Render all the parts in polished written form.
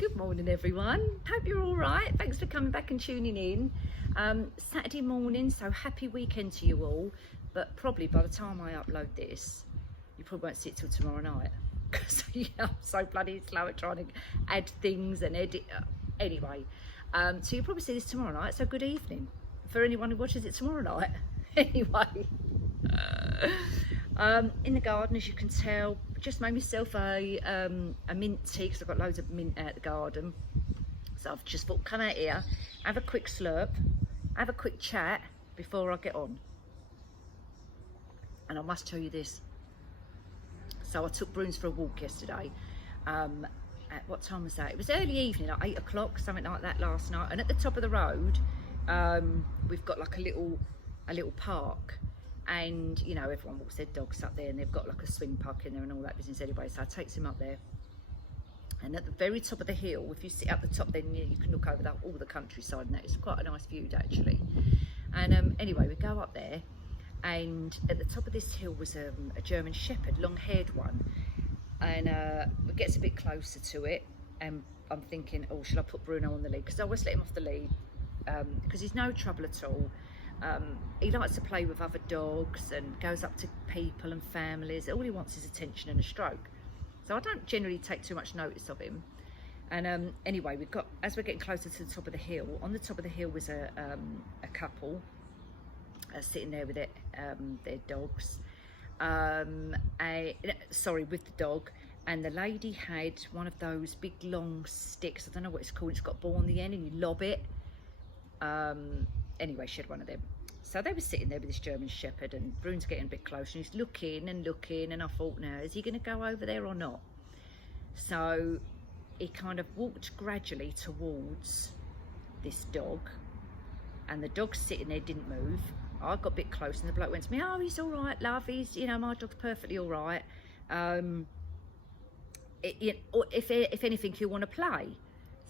Good morning, everyone. Hope you're all right. Thanks for coming back and tuning in. Saturday morning, so happy weekend to you all. But probably by the time I upload this, you probably won't see it till tomorrow night. Because I'm so bloody slow at trying to add things and edit. Anyway, so you'll probably see this tomorrow night. So good evening for anyone who watches it tomorrow night. Anyway, in the garden, as you can tell, just made myself a mint tea because I've got loads of mint out the garden. So I've just thought, come out here, have a quick slurp, have a quick chat before I get on. And I must tell you this. So I took Bruno for a walk yesterday. At what time was that? It was early evening, like 8 o'clock, something like that last night. And at the top of the road, we've got like a little park. And you know, everyone walks their dogs up there, and they've got like a swing park in there and all that business anyway. So I takes him up there, and at the very top of the hill, if you sit up the top, then you can look over all the countryside, and that is quite a nice view actually. And anyway, we go up there, and at the top of this hill was a German Shepherd, long-haired one, and it gets a bit closer to it, and I'm thinking, oh, should I put Bruno on the lead? Because I always let him off the lead because he's no trouble at all. He likes to play with other dogs and goes up to people and families. All he wants is attention and a stroke. So I don't generally take too much notice of him. And anyway, as we're getting closer to the top of the hill, on the top of the hill was a couple sitting there with their dogs. With the dog. And the lady had one of those big long sticks. I don't know what it's called. It's got a ball on the end and you lob it. Anyway, she had one of them. So they were sitting there with this German Shepherd, and Bruno's getting a bit closer, and he's looking and looking, and I thought, now, is he going to go over there or not? So he kind of walked gradually towards this dog, and the dog sitting there didn't move. I got a bit close, and the bloke went to me, oh, he's all right, love, he's, you know, my dog's perfectly all right. If anything, you want to play?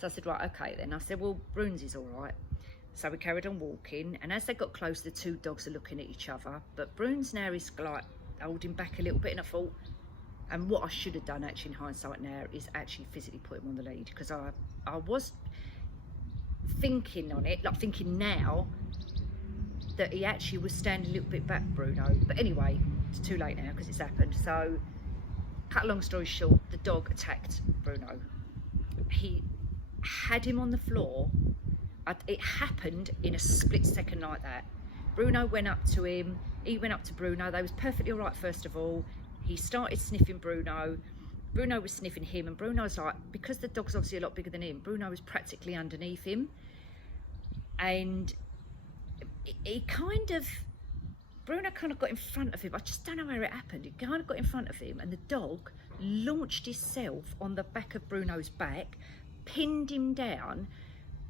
So I said, right, okay then. I said, well, Bruno's is all right. So we carried on walking, and as they got close, the two dogs are looking at each other. But Bruno's now is like holding back a little bit, and I thought, and what I should have done actually in hindsight now is actually physically put him on the lead, because I was thinking on it, like thinking now that he actually was standing a little bit back, Bruno. But anyway, it's too late now because it's happened. So, cut a long story short, the dog attacked Bruno. He had him on the floor. It happened in a split second like that. Bruno went up to him, he went up to Bruno. They was perfectly all right first of all. He started sniffing Bruno. Bruno was sniffing him, and Bruno's like, because the dog's obviously a lot bigger than him, Bruno was practically underneath him. And Bruno kind of got in front of him. I just don't know where it happened. He kind of got in front of him, and the dog launched itself on the back of Bruno's back, pinned him down.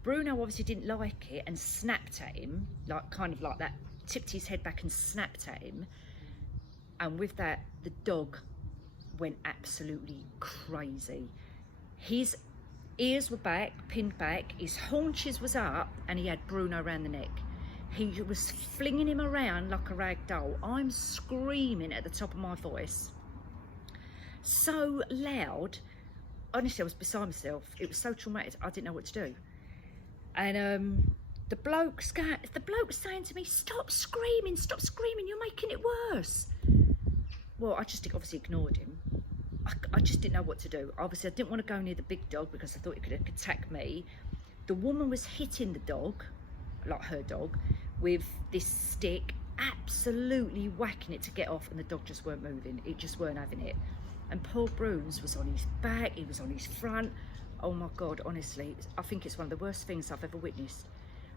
Bruno obviously didn't like it and snapped at him, kind of like that, tipped his head back and snapped at him. And with that, the dog went absolutely crazy. His ears were back, pinned back, his haunches was up, and he had Bruno around the neck. He was flinging him around like a rag doll. I'm screaming at the top of my voice. So loud, honestly, I was beside myself. It was so traumatic, I didn't know what to do. And the bloke's saying to me, stop screaming, you're making it worse. Well, I just obviously ignored him. I just didn't know what to do. Obviously, I didn't want to go near the big dog because I thought it could attack me. The woman was hitting the dog, like her dog, with this stick, absolutely whacking it to get off, and the dog just weren't moving. It just weren't having it. And poor Bruce was on his back, he was on his front. Oh my God, honestly, I think it's one of the worst things I've ever witnessed.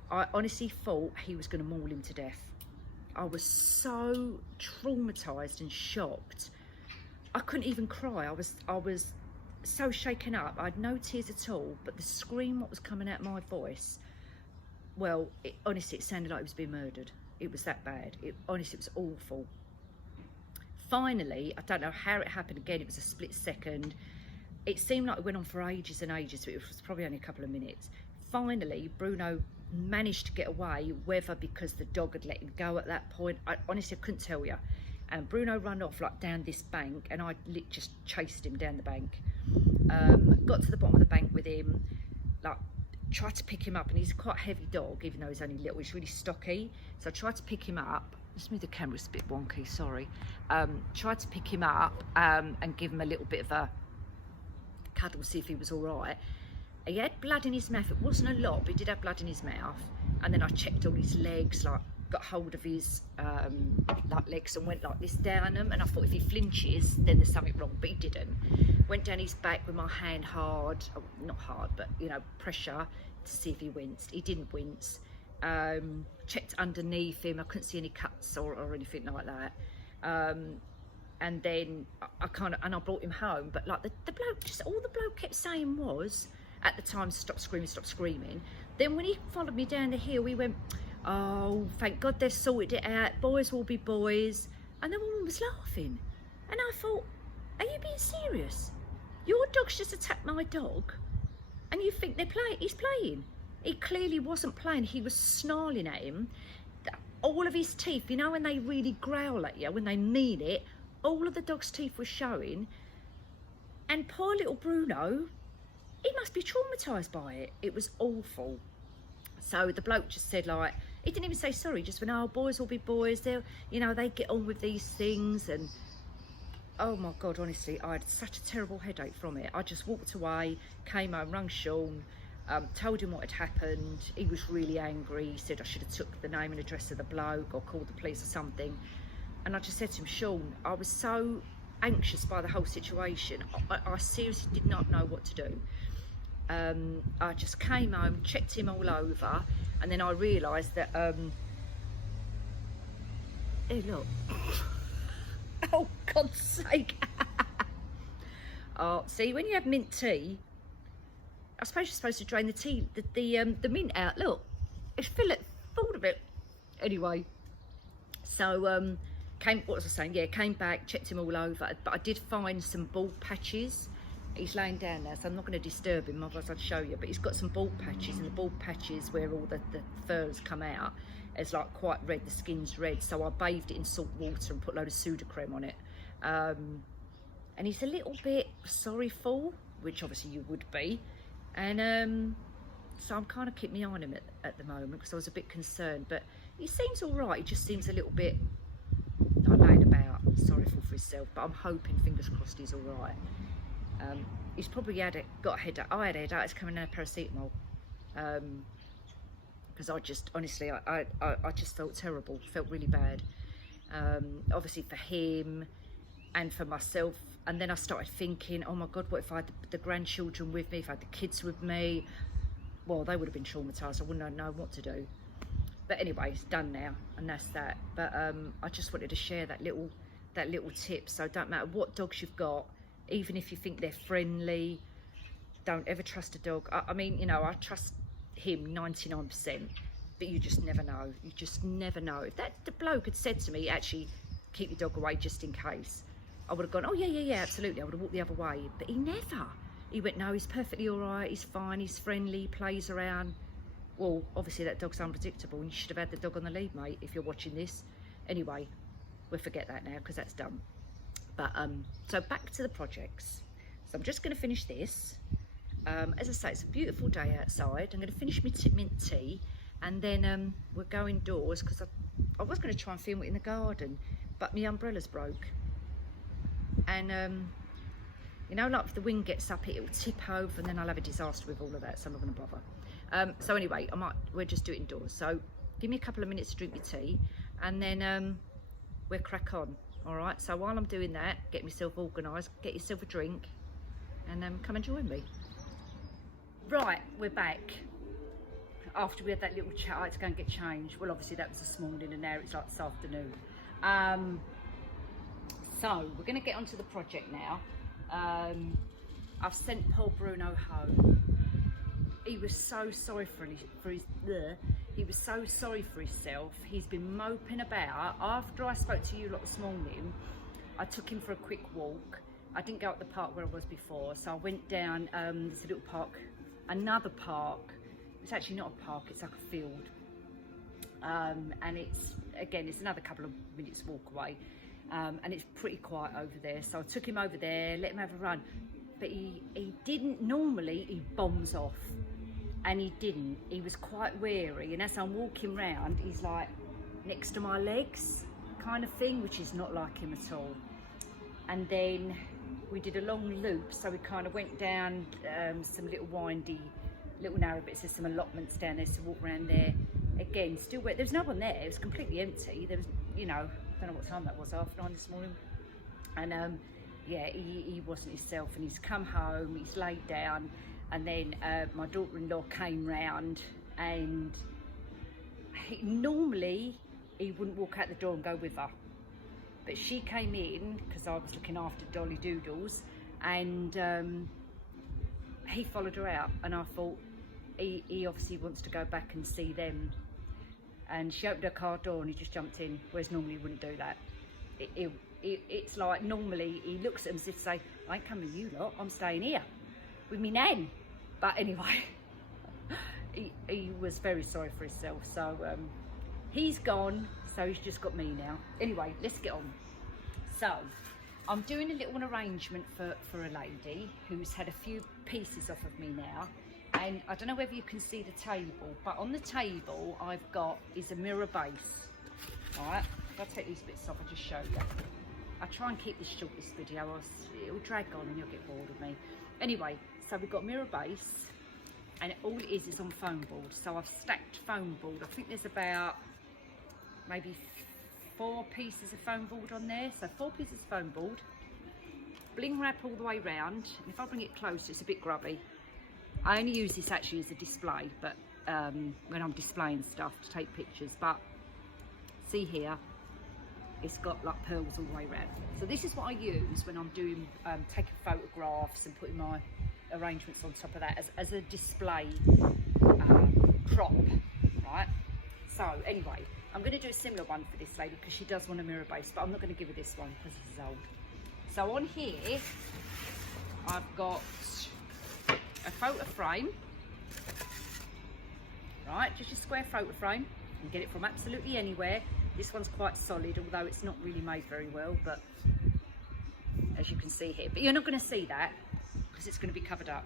I honestly thought he was going to maul him to death. I was so traumatised and shocked. I couldn't even cry. I was so shaken up. I had no tears at all, but the scream what was coming out my voice, well, honestly, it sounded like he was being murdered. It was that bad. Honestly, it was awful. Finally, I don't know how it happened again, it was a split second. It seemed like it went on for ages and ages, but it was probably only a couple of minutes. Finally, Bruno managed to get away, whether because the dog had let him go at that point, I honestly couldn't tell you. And Bruno ran off like down this bank, and I just chased him down the bank. Got to the bottom of the bank with him, tried to pick him up, and he's quite a heavy dog, even though he's only little. He's really stocky. So I tried to pick him up. Just move the camera, it's a bit wonky, sorry. Tried to pick him up and give him a little bit of a cuddle, see if he was all right. He had blood in his mouth. It wasn't a lot, but he did have blood in his mouth. And then I checked all his legs, like got hold of his like legs and went like this down them. And I thought if he flinches, then there's something wrong, but he didn't. Went down his back with my hand hard, not hard, but you know, pressure to see if he winced. He didn't wince. Checked underneath him. I couldn't see any cuts or anything like that. And then I I brought him home. But like the bloke, just all the bloke kept saying was, at the time, stop screaming, stop screaming. Then when he followed me down the hill, he went, oh, thank God they've sorted it out. Boys will be boys. And the woman was laughing. And I thought, are you being serious? Your dog's just attacked my dog, and you think he's playing? He clearly wasn't playing. He was snarling at him. All of his teeth, you know, when they really growl at you, when they mean it, all of the dog's teeth were showing. And poor little Bruno, he must be traumatised by it. It was awful. So the bloke just said, like, he didn't even say sorry, just went, oh, boys will be boys. They'll, you know, they get on with these things. And oh my God, honestly, I had such a terrible headache from it. I just walked away, came home, rung Sean, told him what had happened. He was really angry. He said I should have took the name and address of the bloke or called the police or something. And I just said to him, Sean, I was so anxious by the whole situation. I seriously did not know what to do. I just came home, checked him all over, and then I realised that, hey, look. Oh, God's sake. Oh, see, when you have mint tea, I suppose you're supposed to drain the tea, the mint out. Look, it's full of it. Anyway, so what was I saying? Yeah, came back, checked him all over, but I did find some bald patches. He's laying down there, so I'm not going to disturb him, otherwise I'd show you. But he's got some bald patches, and the bald patches where all the furs come out is like quite red, the skin's red. So I bathed it in salt water and put a load of Sudocrem on it. And he's a little bit sorrowful, which obviously you would be. And so I'm kind of keeping my eye on him at the moment, because I was a bit concerned. But he seems all right. He just seems a little bit like laying about, sorrowful for himself. But I'm hoping, fingers crossed, he's all right. He's probably got a headache. I had a headache. It's coming out of paracetamol. Because I just, honestly, I just felt terrible. Felt really bad. Obviously for him and for myself. And then I started thinking, oh my God, what if I had the grandchildren with me, if I had the kids with me? Well, they would have been traumatised. I wouldn't have known what to do. But anyway, it's done now, and that's that. But I just wanted to share that little tip. So don't matter what dogs you've got, even if you think they're friendly, don't ever trust a dog. I mean, you know, I trust him 99%, but you just never know. You just never know. If the bloke had said to me, actually, keep your dog away just in case, I would have gone, oh yeah, absolutely. I would have walked the other way. But he never. He went, no, he's perfectly all right. He's fine. He's friendly. Plays around. Well, obviously that dog's unpredictable, and you should have had the dog on the lead, mate, if you're watching this. Anyway, we'll forget that now, because that's done. But so back to the projects. So I'm just going to finish this. As I say, it's a beautiful day outside. I'm going to finish my mint tea, and then we'll go indoors, because I was going to try and film it in the garden, but my umbrella's broke. And you know, like if the wind gets up, it'll tip over, and then I'll have a disaster with all of that, so I'm not going to bother. So anyway, we'll just do it indoors. So give me a couple of minutes to drink my tea, and then we'll crack on. All right, so while I'm doing that, get myself organised, get yourself a drink, and come and join me. Right, we're back. After we had that little chat, I had to go and get changed. Well, obviously that was this morning, and now it's like this afternoon. So we're going to get onto the project now. I've sent poor Bruno home. He was so sorry he was so sorry for himself. He's been moping about. After I spoke to you lot this morning, I took him for a quick walk. I didn't go up the park where I was before, so I went down, there's a little park, another park. It's actually not a park, it's like a field. And it's another couple of minutes walk away. And it's pretty quiet over there. So I took him over there, let him have a run. But he didn't, normally he bombs off. and he didn't. He was quite wary, and as I'm walking round, he's like next to my legs kind of thing, which is not like him at all. And then we did a long loop, so we kind of went down some little windy, little narrow bits. There's some allotments down there, so walk around there. Again, still wet. There was no one there. It was completely empty. There was, you know, I don't know what time that was, 9:30 this morning. And yeah, he wasn't himself, and he's come home, he's laid down, and then my daughter-in-law came round, and normally he wouldn't walk out the door and go with her, but she came in because I was looking after Dolly Doodles, and he followed her out, and I thought he obviously wants to go back and see them. And she opened her car door and he just jumped in, whereas normally he wouldn't do that. It's like normally he looks at them as if to say, I ain't coming with you lot, I'm staying here with me nan. But anyway, he was very sorry for himself. So he's gone, so he's just got me now. Anyway, let's get on. So I'm doing a little arrangement for a lady who's had a few pieces off of me now. And I don't know whether you can see the table, but on the table I've got is a mirror base. All right, if I take these bits off, I'll just show you. I try and keep this short, this video, or it'll drag on and you'll get bored of me. Anyway, so we've got mirror base, and all it is on foam board. So I've stacked foam board. I think there's about maybe 4 pieces of foam board on there. So 4 pieces of foam board, bling wrap all the way round. And if I bring it close, it's a bit grubby. I only use this actually as a display, but when I'm displaying stuff to take pictures. But see here, it's got like pearls all the way around. So this is what I use when I'm doing taking photographs and putting my arrangements on top of that as a display crop, right? So anyway, I'm going to do a similar one for this lady because she does want a mirror base, but I'm not going to give her this one because this is old. So on here, I've got a photo frame, right? Just a square photo frame. You can get it from absolutely anywhere. This one's quite solid, although it's not really made very well, but as you can see here. But you're not going to see that because it's going to be covered up,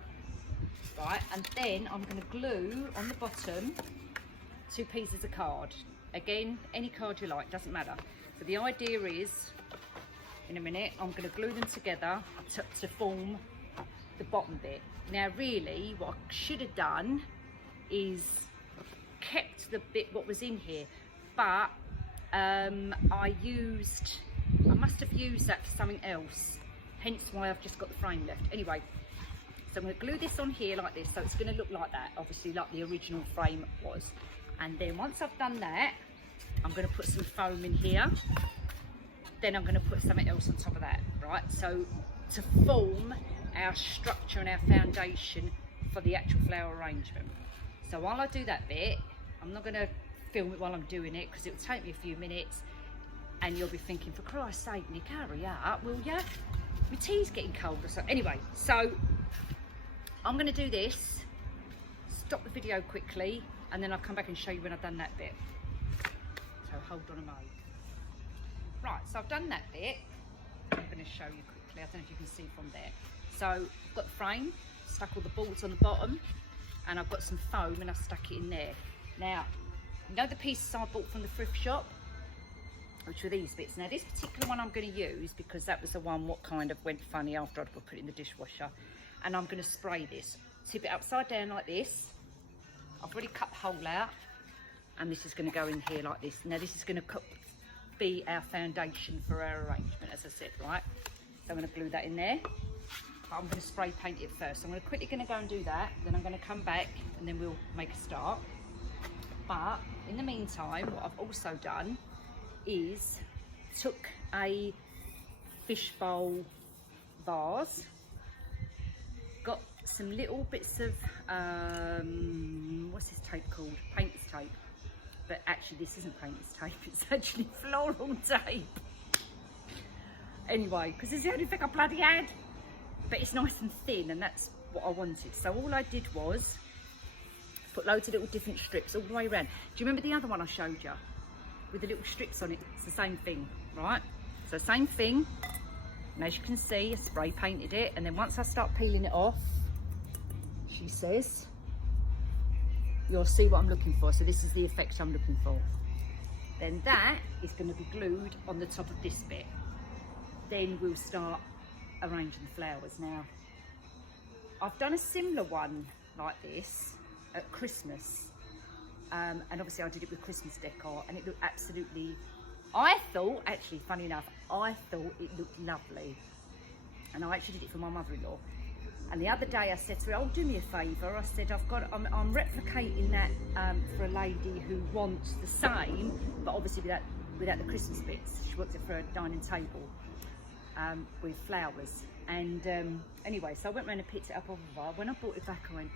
right? And then I'm going to glue on the bottom 2 pieces of card. Again, any card you like, doesn't matter. So the idea is, in a minute, I'm going to glue them together to form the bottom bit. Now really what I should have done is kept the bit what was in here, but I must have used that for something else, hence why I've just got the frame left. Anyway, so I'm going to glue this on here like this, so it's going to look like that, obviously like the original frame was. And then once I've done that, I'm going to put some foam in here, then I'm going to put something else on top of that, right? So to form our structure and our foundation for the actual flower arrangement. So while I do that bit, I'm not going to film it while I'm doing it because it will take me a few minutes and you'll be thinking, for Christ's sake, Nick, hurry up, will ya? My tea's getting cold or so. Anyway, so I'm going to do this, stop the video quickly, and then I'll come back and show you when I've done that bit. So hold on a moment. Right, so I've done that bit. I'm going to show you quickly. I don't know if you can see from there. So I've got the frame, stuck all the boards on the bottom, and I've got some foam and I've stuck it in there. Now, you know the pieces I bought from the thrift shop, which were these bits. Now this particular one I'm going to use because that was the one what kind of went funny after I'd put it in the dishwasher. And I'm going to spray this. Tip it upside down like this. I've already cut the hole out, and this is going to go in here like this. Now this is going to be our foundation for our arrangement, as I said, right? So I'm going to glue that in there. But I'm going to spray paint it first. So I'm quickly going to go and do that. Then I'm going to come back and then we'll make a start. But in the meantime, what I've also done is took a fishbowl vase, got some little bits of, what's this tape called? Painter's tape. But actually this isn't painter's tape, it's actually floral tape. Anyway, because it's the only thing I bloody had. But it's nice and thin, and that's what I wanted. So all I did was put loads of little different strips all the way around. Do you remember the other one I showed you with the little strips on it? It's the same thing, right? So same thing, and as you can see, I spray painted it, and then once I start peeling it off, she says, you'll see what I'm looking for. So this is the effect I'm looking for. Then that is going to be glued on the top of this bit. Then we'll start arranging the flowers. Now, I've done a similar one like this at Christmas. And obviously I did it with Christmas decor, and it looked absolutely, I thought, actually, funny enough, I thought it looked lovely. And I actually did it for my mother-in-law. And the other day I said to her, oh, do me a favour. I said, I'm replicating that for a lady who wants the same, but obviously without the Christmas bits. She wants it for a dining table with flowers. And anyway, so I went round and picked it up off of her. When I brought it back, I went,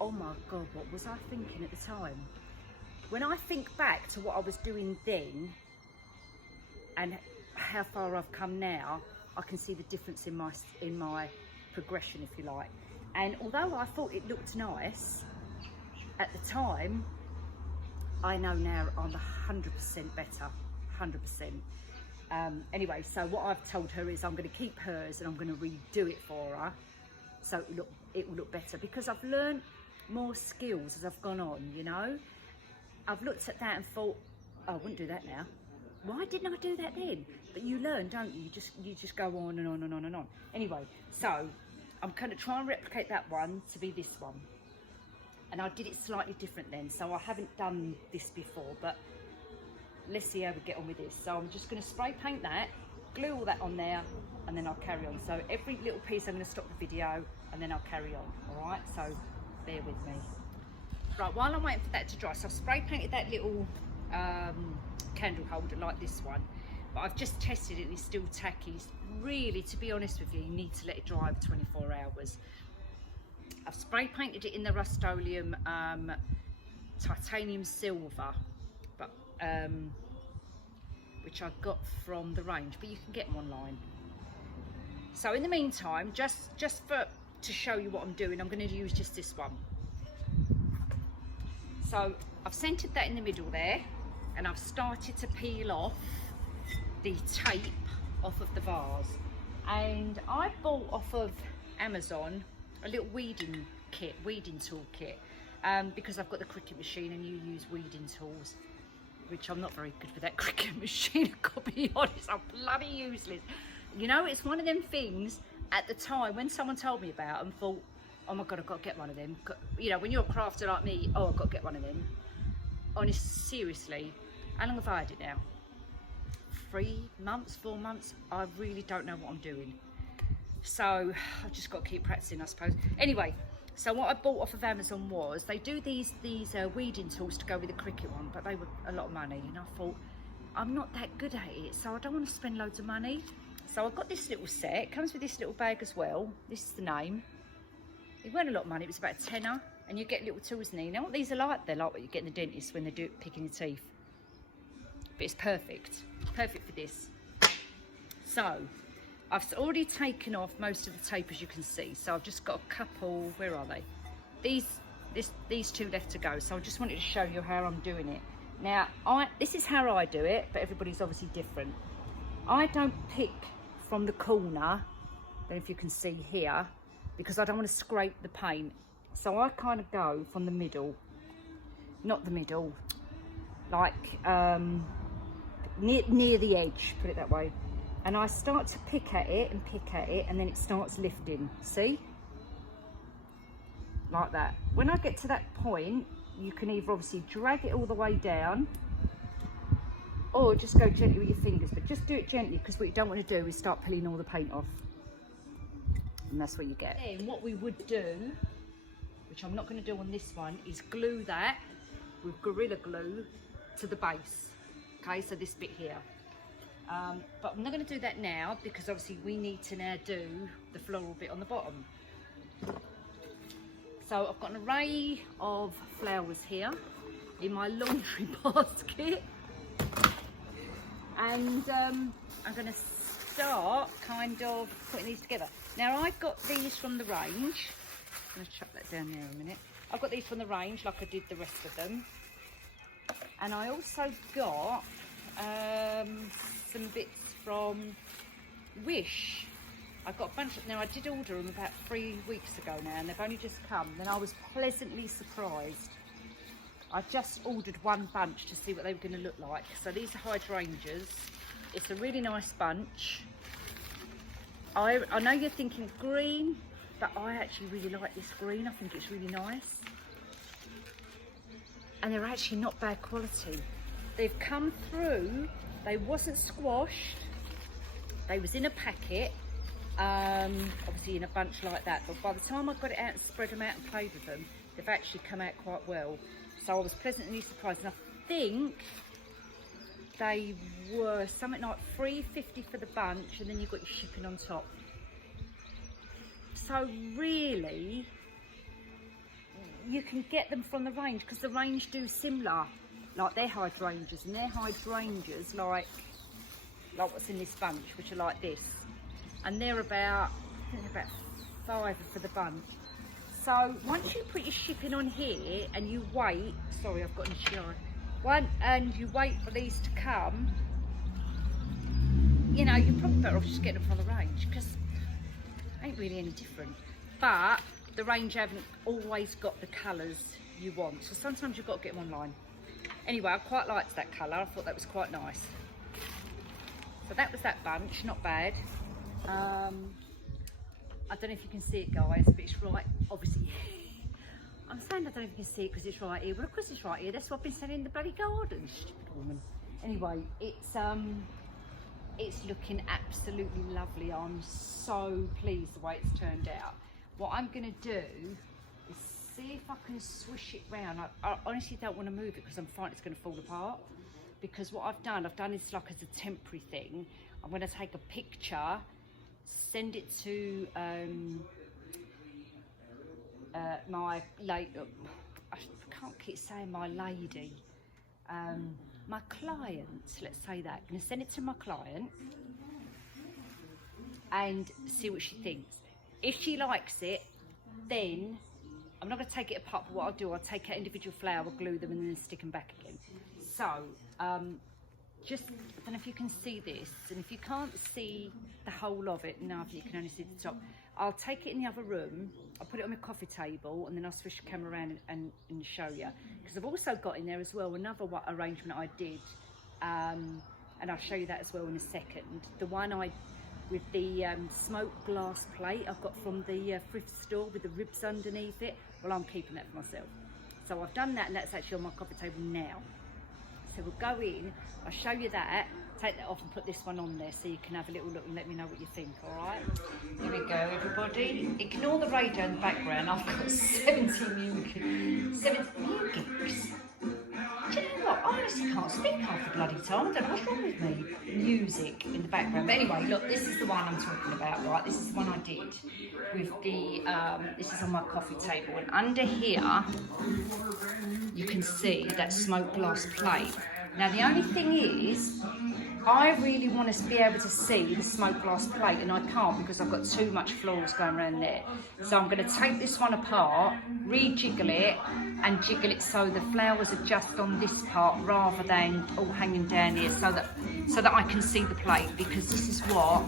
oh my God, what was I thinking at the time? When I think back to what I was doing then and how far I've come now, I can see the difference in my progression, if you like. And although I thought it looked nice at the time, I know now I'm 100% better, 100%. Anyway, so what I've told her is I'm going to keep hers and I'm going to redo it for her, so it will look better, because I've learned more skills as I've gone on, you know. I've looked at that and thought, oh, I wouldn't do that now. Why didn't I do that then? But you learn, don't you? You just go on and on and on and on. Anyway, so I'm going to try and replicate that one to be this one. And I did it slightly different then, so I haven't done this before, but let's see how we get on with this. So I'm just going to spray paint that, glue all that on there, and then I'll carry on. So every little piece I'm going to stop the video and then I'll carry on, all right? So bear with me. Right, while I'm waiting for that to dry, so I've spray painted that little candle holder like this one, but I've just tested it and it's still tacky. Really, to be honest with you, you need to let it dry for 24 hours. I've spray painted it in the Rust-Oleum titanium silver, but which I got from the range, but you can get them online. So in the meantime, just to show you what I'm doing, I'm going to use just this one. So I've centered that in the middle there, and I've started to peel off the tape off of the vase. And I bought off of Amazon a little weeding tool kit, because I've got the Cricut machine and you use weeding tools, which I'm not very good with that Cricut machine, I've got to be honest. I'm bloody useless. You know, it's one of them things at the time when someone told me about them, thought, oh my God, I've got to get one of them. You know, when you're a crafter like me, oh, I've got to get one of them. Honest, seriously, how long have I had it now? 3 months, 4 months? I really don't know what I'm doing. So I've just got to keep practicing, I suppose. Anyway, so what I bought off of Amazon was, they do these weeding tools to go with the Cricut one, but they were a lot of money, and I thought, I'm not that good at it, so I don't want to spend loads of money. So I got this little set. It comes with this little bag as well. This is the name. It weren't a lot of money, it was about a tenner, and you get little tools in there. You know what these are like? They're like what you get in the dentist when they do picking your teeth. But it's perfect for this. So I've already taken off most of the tape, as you can see. So I've just got a couple, where are they? These two left to go. So I just wanted to show you how I'm doing it. Now, this is how I do it, but everybody's obviously different. I don't pick from the corner, I don't know if you can see here, because I don't want to scrape the paint. So I kind of go from the middle, not the middle, like near the edge, put it that way. And I start to pick at it, and then it starts lifting, see? Like that. When I get to that point, you can either obviously drag it all the way down, or just go gently with your fingers, but just do it gently, because what you don't want to do is start peeling all the paint off. And that's what you get. Then what we would do, which I'm not going to do on this one, is glue that with Gorilla Glue to the base. Okay, so this bit here. But I'm not going to do that now, because obviously we need to now do the floral bit on the bottom. So I've got an array of flowers here in my laundry basket. And I'm going to start kind of putting these together. Now I got these from the range. I'm going to chuck that down there a minute. I've got these from the range like I did the rest of them. And I also got some bits from Wish. I've got a bunch of, now I did order them about 3 weeks ago now, and they've only just come. Then I was pleasantly surprised I just ordered one bunch to see what they were going to look like. So these are hydrangeas. It's a really nice bunch. I know you're thinking green, but I actually really like this green. I think it's really nice. And they're actually not bad quality. They've come through, they wasn't squashed. They was in a packet, obviously in a bunch like that. But by the time I got it out and spread them out and played with them, they've actually come out quite well. So I was pleasantly surprised. And I think they were something like $3.50 for the bunch, and then you've got your shipping on top. So really, you can get them from the range, because the range do similar, like their hydrangeas, and their hydrangeas like what's in this bunch, which are like this, and they're about, I think they're about $5 for the bunch. So once you put your shipping on here and you wait, sorry, I've got an issue. And you wait for these to come, you know, you're probably better off just getting them from the range, because it ain't really any different. But the range haven't always got the colours you want, so sometimes you've got to get them online. Anyway, I quite liked that colour. I thought that was quite nice. So that was that bunch, not bad. I don't know if you can see it, guys, but it's right, obviously. I'm saying I don't know if you can see it because it's right here. Well, of course it's right here. That's what I've been selling in the bloody garden, stupid woman. Anyway, it's looking absolutely lovely. I'm so pleased the way it's turned out. What I'm going to do is see if I can swish it round. I honestly don't want to move it because I'm frightened it's going to fall apart. Because what I've done this like as a temporary thing. I'm going to take a picture, send it to my lady, I can't keep saying my lady, my client, let's say that. I'm going to send it to my client and see what she thinks. If she likes it, then I'm not going to take it apart, but what I'll do, I'll take out individual flower, glue them, and then stick them back again. So, just, I don't know if you can see this, and if you can't see the whole of it, no, you can only see the top. I'll take it in the other room, I'll put it on my coffee table, and then I'll switch the camera around and show you. Because I've also got in there as well another arrangement I did, and I'll show you that as well in a second. The one with the smoked glass plate I've got from the thrift store with the ribs underneath it. Well, I'm keeping that for myself. So I've done that, and that's actually on my coffee table now. So we'll go in, I'll show you that, take that off and put this one on there so you can have a little look and let me know what you think, all right? Here we go, everybody. Ignore the radio in the background. I've got 70 new gigs. Do you know what? I honestly can't speak half the bloody time. I don't know what's wrong with me. Music in the background. But anyway, look, this is the one I'm talking about, right? This is the one I did with the, this is on my coffee table. And under here, you can see that smoked glass plate. Now, the only thing is, I really want to be able to see the smoked glass plate, and I can't because I've got too much florals going around there. So I'm going to take this one apart, rejiggle it, and jiggle it so the flowers are just on this part rather than all hanging down here, so that I can see the plate, because this is what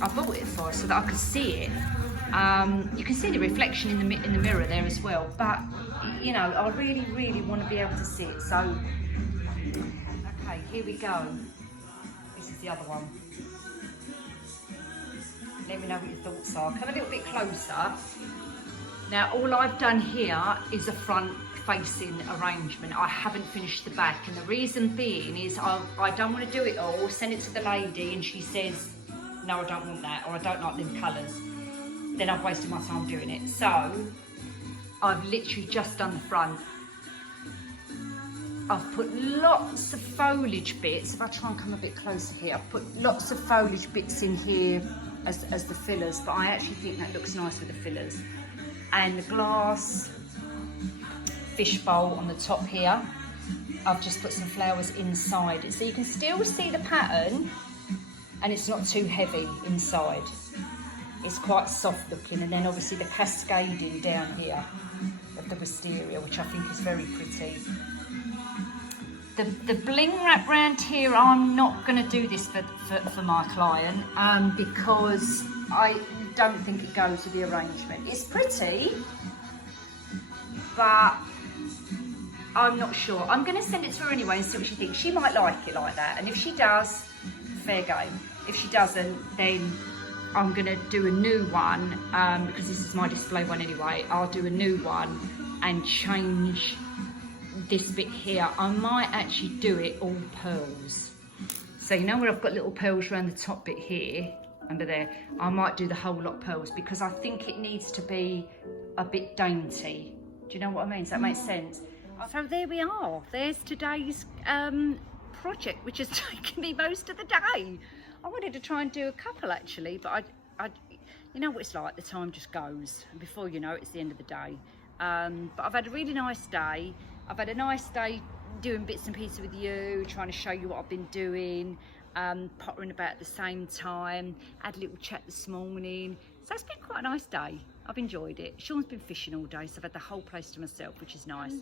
I bought it for, so that I could see it. You can see the reflection in the mirror there as well, but you know, I really, really want to be able to see it. So, okay, here we go. This is the other one. Let me know what your thoughts are. Come a little bit closer. Now, all I've done here is a front facing arrangement. I haven't finished the back, and the reason being is I don't want to do it all, send it to the lady and she says, no, I don't want that, or I don't like them colours. Then I've wasted my time doing it. So I've literally just done the front. I've put lots of foliage bits. If I try and come a bit closer here, I've put lots of foliage bits in here as the fillers, but I actually think that looks nice with the fillers. And the glass fishbowl on the top here, I've just put some flowers inside it. So you can still see the pattern, and it's not too heavy inside. It's quite soft looking, and then obviously the cascading down here of the wisteria, which I think is very pretty. The bling wrap round here, I'm not going to do this for my client because I don't think it goes with the arrangement. It's pretty, but I'm not sure. I'm going to send it to her anyway and see what she thinks. She might like it like that, and if she does, fair game. If she doesn't, then I'm going to do a new one, because this is my display one anyway. I'll do a new one and change this bit here. I might actually do it all pearls. So you know where I've got little pearls around the top bit here, under there, I might do the whole lot pearls, because I think it needs to be a bit dainty. Do you know what I mean? Does that make sense? So there we are. There's today's project, which has taken me most of the day. I wanted to try and do a couple actually, but I you know what it's like, the time just goes, and before you know it, it's the end of the day. But I've had a really nice day. I've had a nice day doing bits and pieces with you, trying to show you what I've been doing, pottering about at the same time, had a little chat this morning. So it's been quite a nice day. I've enjoyed it. Sean's been fishing all day, so I've had the whole place to myself, which is nice.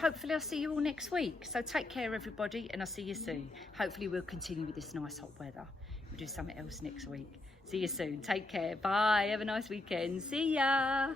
Hopefully I'll see you all next week. So take care everybody, and I'll see you soon. Hopefully we'll continue with this nice hot weather. We'll do something else next week. See you soon. Take care. Bye. Have a nice weekend. See ya.